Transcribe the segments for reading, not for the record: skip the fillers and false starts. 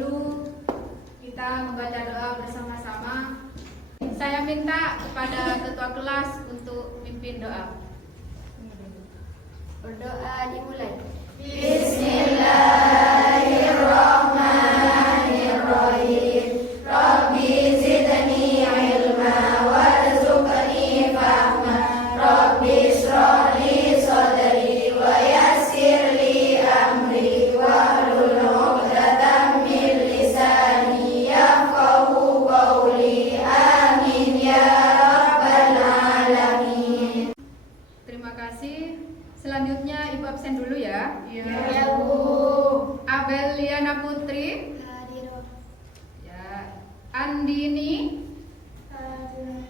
dahulu kita membaca doa bersama-sama. Saya minta kepada ketua kelas untuk mimpin doa. Berdoa dimulai. Bismillahirrahmanirrahim. Rabbi zidni ilma warzuqni fahma. Rabbi ishrah li sadri wa yassir li amri wahlul 'uqdatam min lisani yafqahu qawli. Amin ya rabbal alamin. Terima kasih. Selanjutnya Ibu absen dulu ya. Ya, Bu. Abel Liana Putri. Hadir. Ya. Andini. Hadir.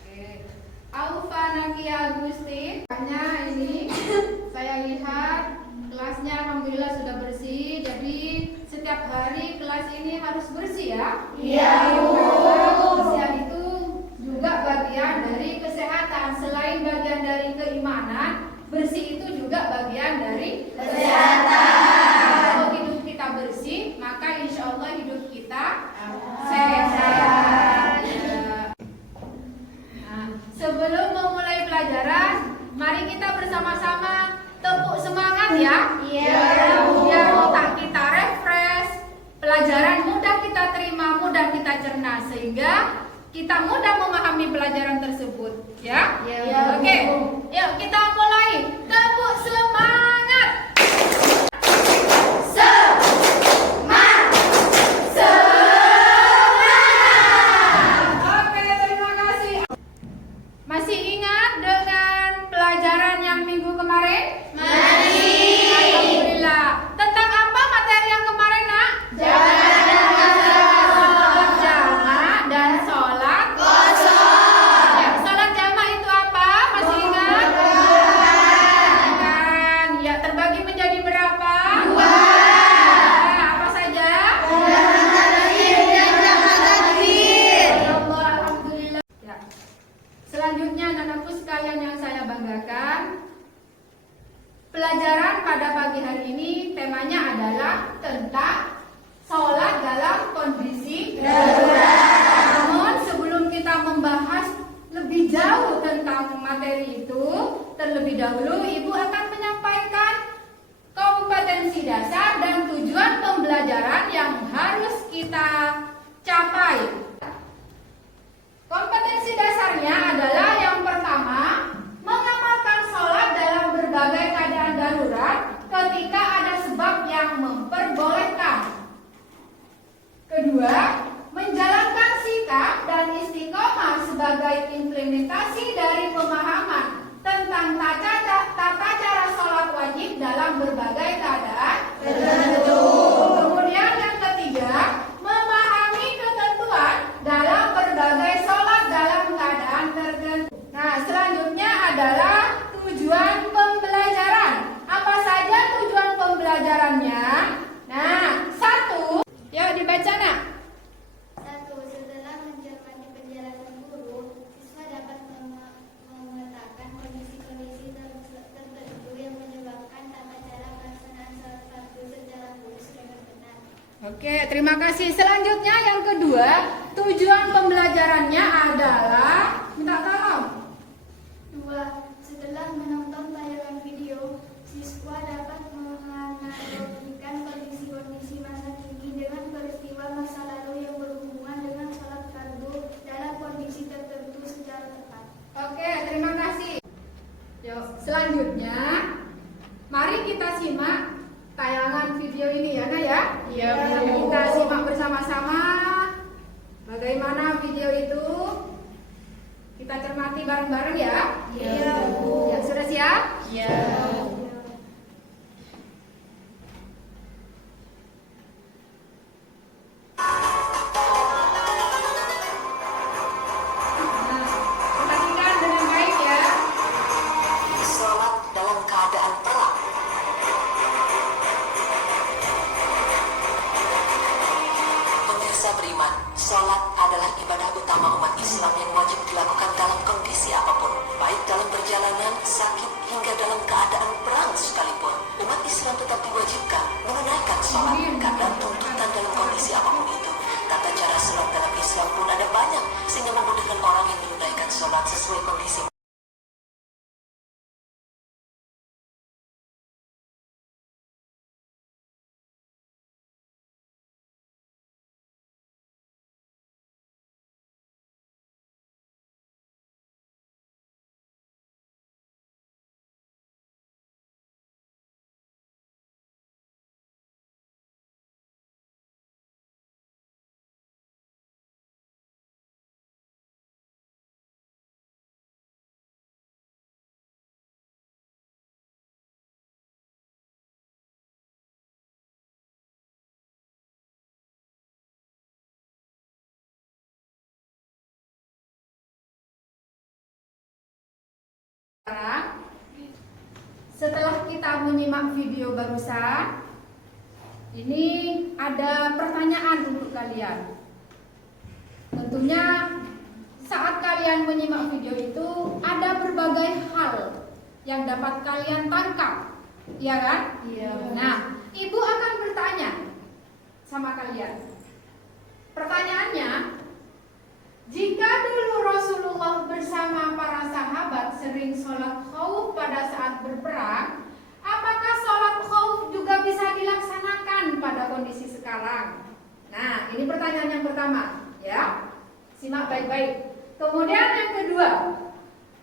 Oke. Aufa Naki Agustin. Hanya ini saya lihat kelasnya alhamdulillah sudah bersih. Jadi setiap hari kelas ini harus bersih ya. Iya, Bu. Karena kebersihan itu juga bagian dari kesehatan. Selain bagian dari keimanan, bersih itu juga bagian dari Kesehatan. Kalau hidup kita bersih, maka insya Allah hidup kita sehat. Nah, sebelum memulai pelajaran, mari kita bersama-sama tepuk semangat ya. Iya. Biar otak kita refresh, pelajaran mudah kita terima, mudah kita cerna, sehingga kita mudah memahami pelajaran tersebut. Ya? Iya. Oke. Yuk kita mulai. Tepuk semangat. Oke, terima kasih. Masih ingat dengan pelajaran yang minggu kemarin? Masih. Alhamdulillah. Tentang apa materi yang kemarin, Nak? Sholat Jamak dan sholat kosong. ya. Sholat jamak itu apa? Masih ingat? Kan, ya terbagi menjadi berapa? Dua. Apa saja? Allah, alhamdulillah. Ya. Selanjutnya anak-anakku sekalian yang saya banggakan, pelajaran pada pagi hari ini temanya adalah tentang sholat dalam kondisi darurat. Namun sebelum kita membahas lebih jauh tentang materi itu, terlebih dahulu Ibu akan menyampaikan kompetensi dasar dan tujuan pembelajaran yang harus kita capai. Kompetensi dasarnya adalah yang pertama, mengamalkan sholat dalam berbagai keadaan darurat ketika ada sebab yang memperbolehkan. Kedua, menjalankan sikap dan istiqomah sebagai implementasi dari pemahaman tentang tata cara sholat wajib dalam berbagai keadaan tertentu. Kemudian yang ketiga, memahami ketentuan dalam berbagai sholat dalam keadaan tertentu. Nah, selanjutnya adalah tujuan pembelajaran. Apa saja tujuan pembelajarannya? Nah, satu, yuk dibaca Nak. 1. Setelah mencermati penjelasan guru, siswa dapat memetakan kondisi-kondisi tertentu yang menyebabkan tata cara pelaksanaan sholat fardu secara khusus dengan benar. Oke, terima kasih. Selanjutnya yang kedua, tujuan pembelajarannya adalah minta tolong. 2. Setelah menonton tayangan video, siswa dapat menganalogikan kondisi-kondisi masa kini dengan peristiwa masa lalu yang berhubungan dengan sholat fardu dalam kondisi tertentu secara tepat. Oke, terima kasih. Yuk, selanjutnya mari kita simak tayangan video ini ya, Nak ya. Iya, Bu. Kita simak bersama-sama bagaimana video itu. Kita cermati bareng-bareng ya. Iya, Bu. Ya, sudah siap? Iya. Nah, perhatikan dengan baik ya. Sholat dalam keadaan perang. Pemirsa beriman, sholat adalah ibadah utama umat Islam yang wajib dilakukan dalam kondisi apapun, baik dalam perjalanan, sakit, hingga dalam keadaan perang sekalipun. Umat Islam tetap diwajibkan menunaikan sholat karena tuntutan dalam kondisi Sekarang, setelah kita menyimak video barusan, ini ada pertanyaan untuk kalian. Tentunya saat kalian menyimak video itu ada berbagai hal yang dapat kalian tangkap, ya kan? Iya. Nah, ibu akan bertanya sama kalian. Pertanyaannya, jika dulu Rasulullah bersama para sahabat sering sholat khauf pada saat berperang, apakah sholat khauf juga bisa dilaksanakan pada kondisi sekarang? Nah, ini pertanyaan yang pertama, ya. Simak baik-baik. Kemudian yang kedua,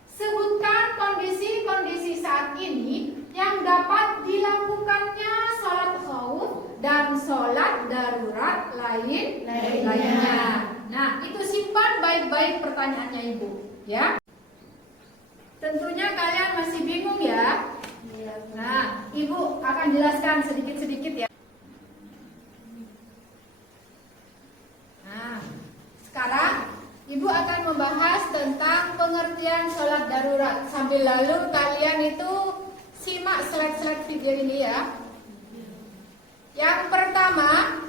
sebutkan kondisi-kondisi saat ini yang dapat dilakukannya sholat khauf dan sholat darurat lainnya. Nah, itu simpan baik-baik pertanyaannya Ibu, ya. Tentunya kalian masih bingung ya. Nah, Ibu akan jelaskan sedikit-sedikit ya. Nah, sekarang Ibu akan membahas tentang pengertian sholat darurat. Sambil lalu kalian itu simak slide-slide video ini ya. Yang pertama,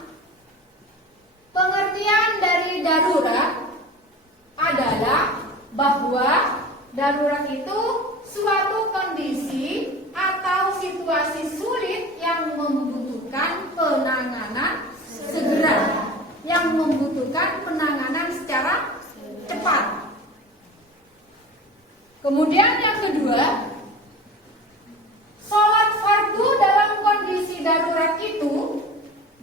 pengertian dari darurat adalah bahwa darurat itu suatu kondisi atau situasi sulit yang membutuhkan penanganan segera, yang membutuhkan penanganan secara cepat. Kemudian yang kedua, sholat fardu dalam kondisi darurat itu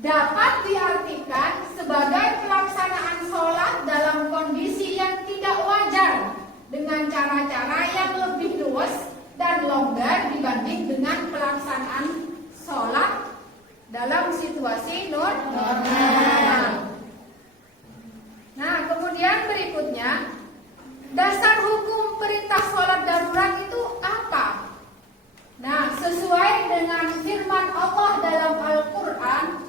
dapat diartikan sebagai pelaksanaan sholat dalam kondisi yang tidak wajar dengan cara-cara yang lebih luas dan longgar dibanding dengan pelaksanaan sholat dalam situasi normal. Nah, kemudian berikutnya, dasar hukum perintah sholat darurat itu apa? Nah, sesuai dengan firman Allah dalam Al-Quran,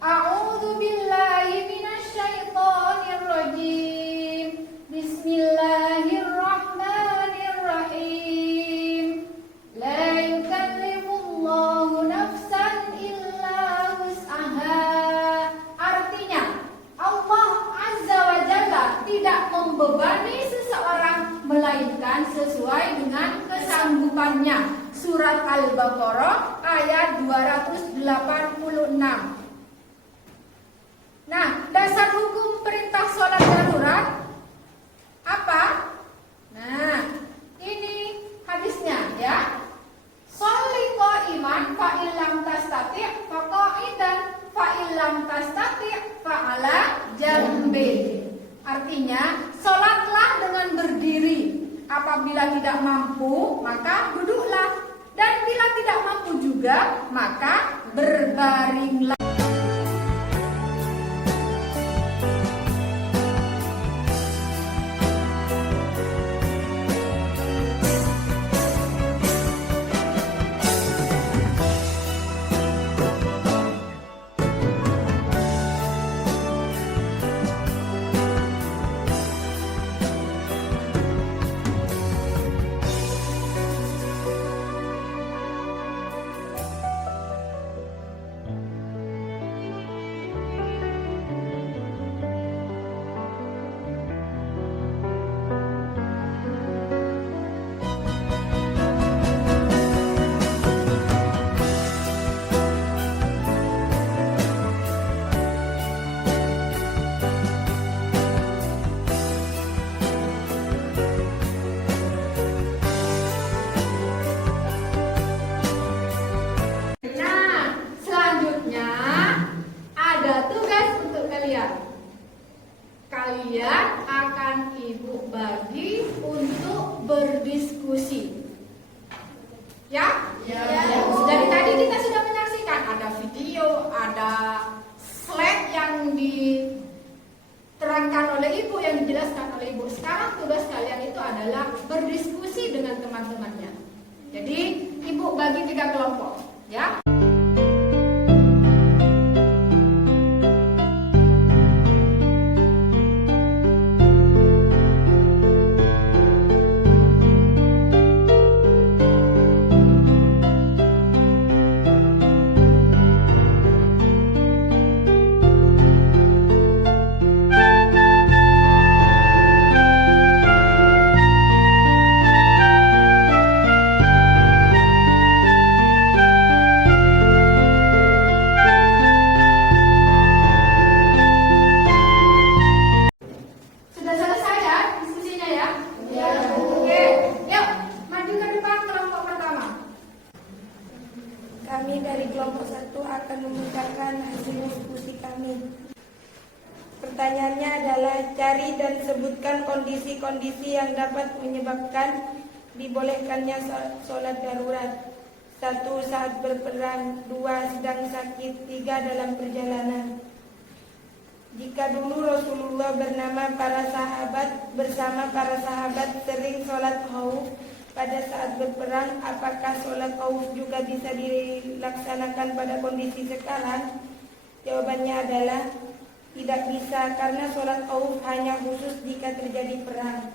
A'udzu billahi minasyaitonir rajim. Bismillahirrahmanirrahim. La yukallifullahu nafsan illa wus'aha. Artinya, Allah Azza wa Jalla tidak membebani seseorang melainkan sesuai dengan kesanggupannya. Surat Al-Baqarah ayat 286. Nah, dasar hukum perintah sholat darurat apa? Nah, ini hadisnya ya. Sholli qa'iman fa illam tastati' fa qa'idan fa illam tastati' fa ala jambi. Artinya, sholatlah dengan berdiri. Apabila tidak mampu, maka duduklah. Dan bila tidak mampu juga, maka berbaringlah. Kalian akan Ibu bagi untuk berdiskusi. Ya? Dari tadi kita sudah menyaksikan ada video, ada slide yang diterangkan oleh Ibu, yang dijelaskan oleh Ibu. Sekarang tugas kalian itu adalah berdiskusi dengan teman-temannya. Jadi Ibu bagi 3 kelompok, ya. Pertanyaannya adalah cari dan sebutkan kondisi-kondisi yang dapat menyebabkan dibolehkannya sholat darurat. 1. Saat berperang. 2. Sedang sakit. 3. Dalam perjalanan. Jika dulu Rasulullah bersama para sahabat sering sholat khauf pada saat berperang, apakah sholat khauf juga bisa dilaksanakan pada kondisi sekarang? Jawabannya adalah tidak bisa, karena sholat khauf hanya khusus jika terjadi perang.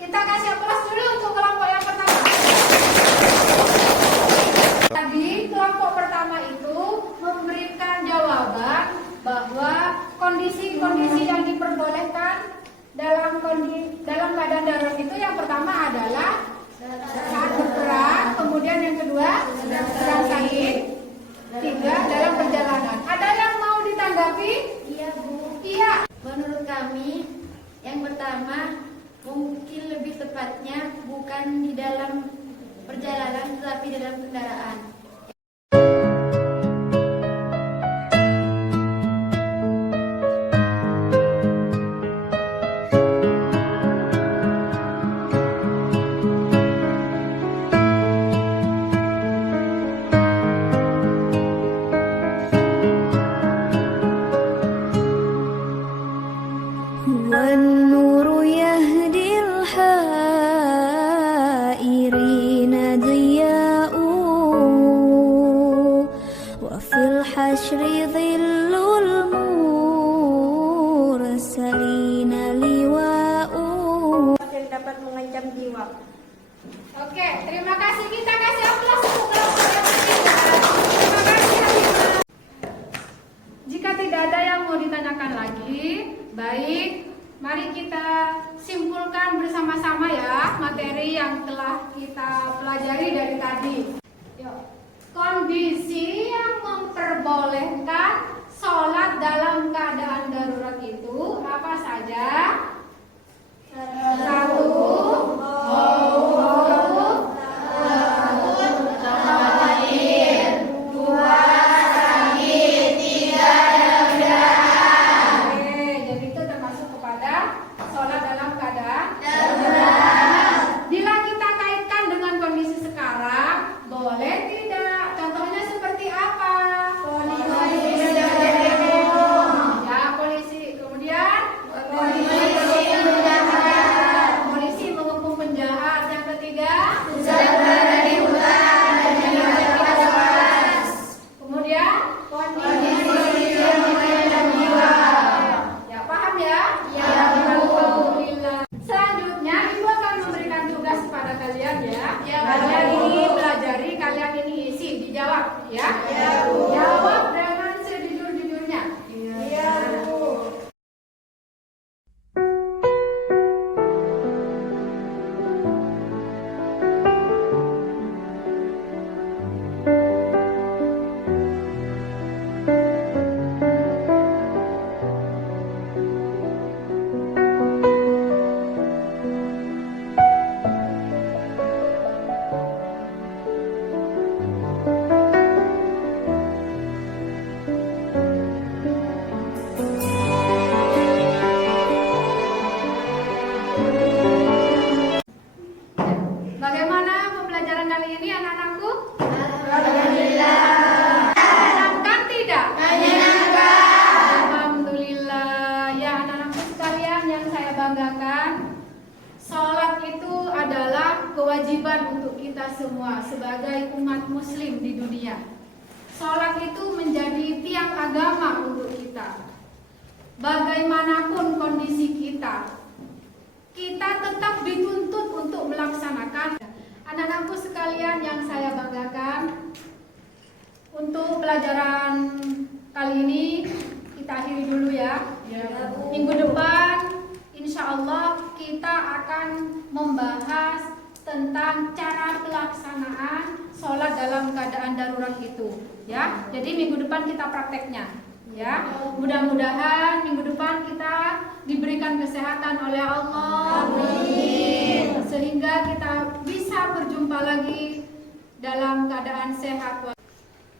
Kita kasih aplaus dulu untuk kelompok yang pertama. Tadi kelompok pertama itu memberikan jawaban bahwa kondisi-kondisi yang diperbolehkan dalam keadaan darurat itu yang pertama adalah saat berperang, kemudian yang kedua sedang sakit, 3 dalam perjalanan. Ada yang mau ditanggapi? Iya, Bu. Iya. Menurut kami, yang pertama mungkin lebih tepatnya bukan di dalam perjalanan tetapi dalam kendaraan. والنور يهدي الحائرين ضياء وفي الحشر ظل المرسلين لواء Yang dapat mengancam jiwa. Oke, terima kasih. Kita kasih aplaus untuk kelompok yang ketiga. Terima kasih. Jika tidak ada yang mau ditanyakan lagi, baik, mari kita simpulkan bersama-sama ya materi yang telah kita pelajari dari tadi. Yuk. Kondisi yang memperbolehkan sholat dalam keadaan darurat itu apa saja?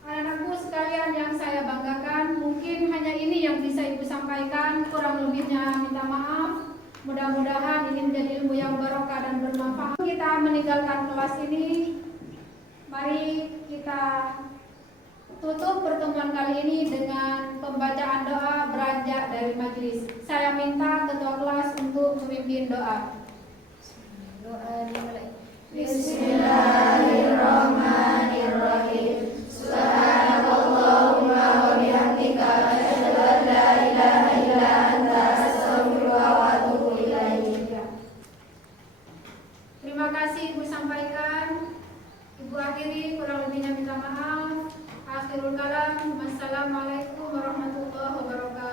'Anak-anakku sekalian yang saya banggakan, mungkin hanya ini yang yang bisa Ibu sampaikan. Kurang lebihnya minta maaf. Mudah-mudahan ini menjadi ilmu yang barokah dan bermanfaat. Kita meninggalkan kelas ini. Mari kita tutup pertemuan kali ini dengan pembacaan doa beranjak dari majelis. Saya minta ketua kelas untuk memimpin doa. Doa dimulai. Bismillahirrahmanirrahim. Subhanakallahumma wa bihamdika asyhadu an la ilaha illa anta astaghfiruka wa atubu ilaik. Terima kasih Ibu sampaikan. Ibu akhiri, kurang lebihnya minta maaf. Akhirul kalam. Wassalamualaikum warahmatullahi wabarakatuh.